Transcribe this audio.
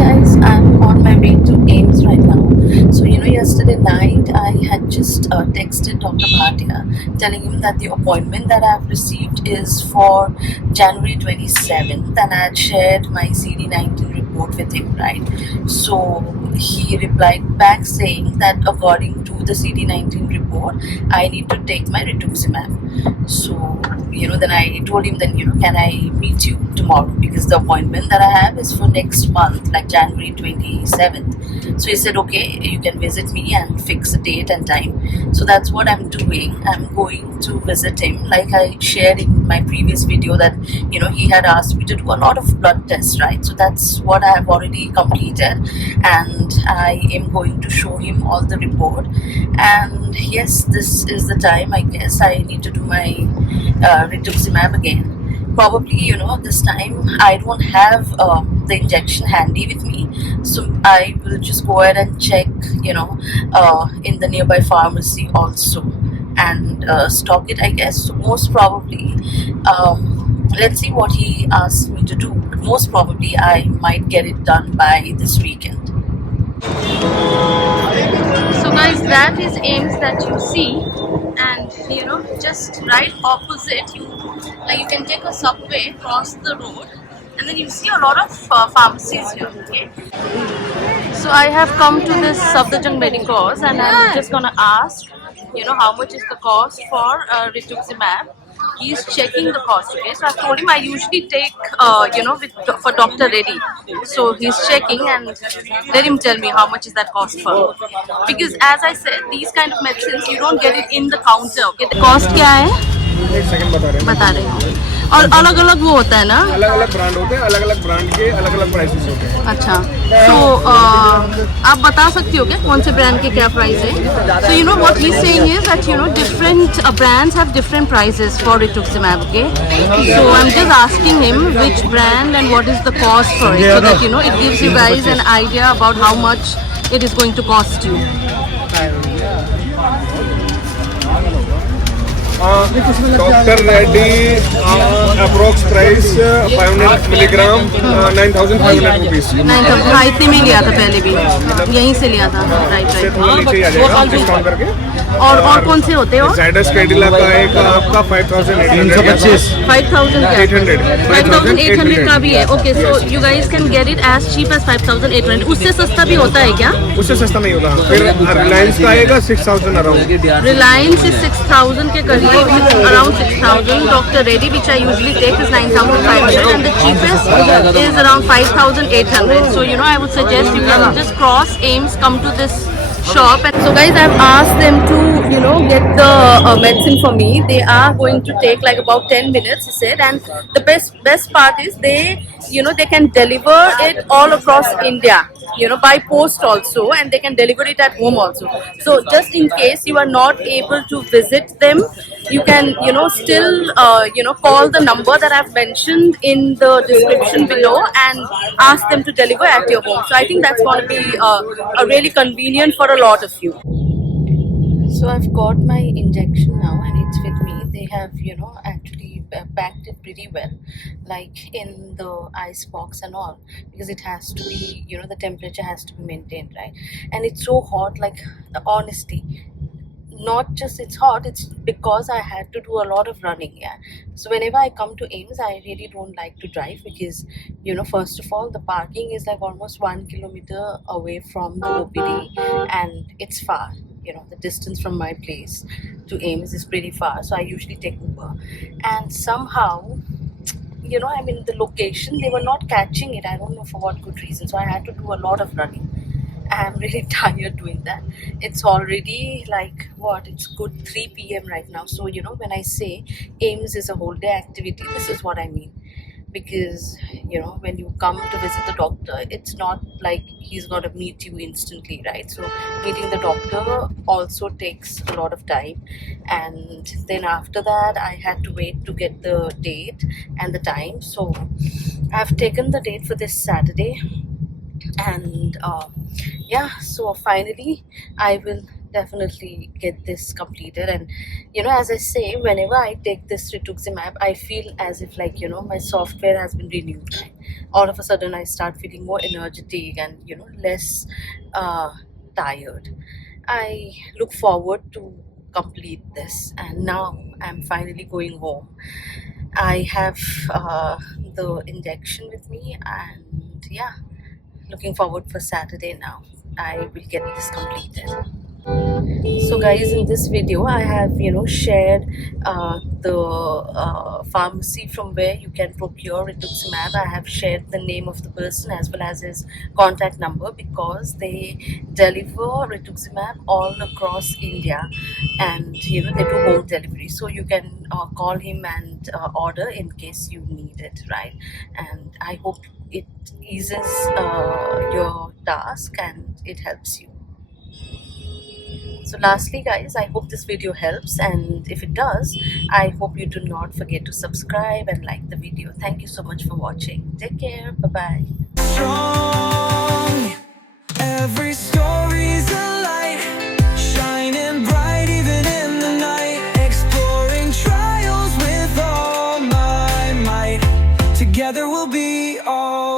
guys, I'm on my way to Ames right now. So, yesterday night I had just texted Dr. Bhatia telling him that the appointment that I've received is for January 27th, and I had shared my CD19 report with him, right? So, he replied back saying that according to the CD19 report, I need to take my rituximab. So, then I told him, then, can I meet you tomorrow? Because the appointment that I have is for next month, like January 27th. So he said, okay, you can visit me and fix a date and time. So that's what I'm doing. I'm going to visit him. Like I shared in my previous video that, he had asked me to do a lot of blood tests, right? So that's what I have already completed. And I am going to show him all the report. And yes, this is the time, I guess. I need to do my rituximab again. Probably, this time I don't have the injection handy with me, so I will just go ahead and check, in the nearby pharmacy also, and stock it, I guess. So most probably, let's see what he asks me to do, but most probably I might get it done by this weekend. So guys, that is Ames that you see, and just right opposite you, you can take a subway, cross the road, and then you see a lot of pharmacies here. Okay, so I have come to this Safdarjung Medicos, and I'm just gonna ask, how much is the cost for rituximab. He's checking the cost. Okay, so I told him I usually take, for Dr. Reddy. So he's checking, and let him tell me how much is that cost for. Because as I said, these kind of medicines you don't get it in the counter. Okay, the cost क्या है? एक second बता रहे हैं और अलग अलग वो होता है ना? अलग अलग ब्रांड होते हैं, अलग अलग ब्रांड के अलग अलग प्राइसेस होते हैं. अच्छा, तो आप बता सकती हो क्या कौन से ब्रांड के क्या प्राइस है? So what he's saying is that different brands have different prices for rituximab. Okay, so I'm just asking him which brand and what is the cost for it, so that it gives you guys an idea about how much it is going to cost you. Doctor Reddy approx price 500 milligram 9,500 rupees. 9,000. हाँ, इतने में लिया था पहले भी, यहीं से लिया था. Right right. डिस्काउंट करके. और कौन से होते हो? जाइडस कैडिला का एक आपका 5,800. 5,800 का भी है. Okay, so you guys can get it as cheap as 5,800. उससे सस्ता भी होता है क्या? उससे सस्ता नहीं होता. फिर रिलायंस का आएगा 6,000 अराउंड. रिलायंस इज 6,000 के करीब, around 6,000. Dr. Reddy, which I usually take, is 9,500, and the cheapest is around 5,800. So I would suggest you can just cross Ames, come to this shop. And so guys, I've asked them to get the medicine for me. They are going to take like about 10 minutes, he said, and the best part is they can deliver it all across India, by post also, and they can deliver it at home also. So just in case you are not able to visit them, you can still call the number that I've mentioned in the description below and ask them to deliver at your home. So I think that's going to be a really convenient for a lot of you. So I've got my injection now, and it's with me. They have actually packed it pretty well, like in the ice box and all, because it has to be, the temperature has to be maintained, right? And it's so hot, like, honestly, not just it's hot, it's because I had to do a lot of running. Yeah, so whenever I come to Ames, I really don't like to drive, because first of all, the parking is like almost 1 kilometer away from the OPD, and it's far. The distance from my place to Ames is pretty far, so I usually take Uber. And somehow, the location, they were not catching it. I don't know for what good reason. So I had to do a lot of running. I'm really tired doing that. It's already like, it's good 3 p.m. right now. So, when I say Ames is a whole day activity, this is what I mean. Because, when you come to visit the doctor, it's not like he's going to meet you instantly, right? So meeting the doctor also takes a lot of time. And then after that, I had to wait to get the date and the time. So I've taken the date for this Saturday. And so finally I will definitely get this completed. And you know, as I say, whenever I take this rituximab, I feel as if, like, you know, my software has been renewed. Right? All of a sudden I start feeling more energetic and, you know, less tired. I look forward to complete this, and now I'm finally going home. I have the injection with me, and yeah, looking forward for Saturday now. I will get this completed. So guys, in this video I have, you know, shared the pharmacy from where you can procure rituximab. I have shared the name of the person as well as his contact number, because they deliver rituximab all across India, and you know, they do home delivery, so you can call him and order in case you need it, right? And I hope it eases your task and it helps you. So lastly guys, I hope this video helps, and if it does, I hope you do not forget to subscribe and like the video. Thank you so much for watching. Take care. Bye bye. Strong. Every story's a light, shining bright even in the night. Exploring trials with all my might. Together we'll be all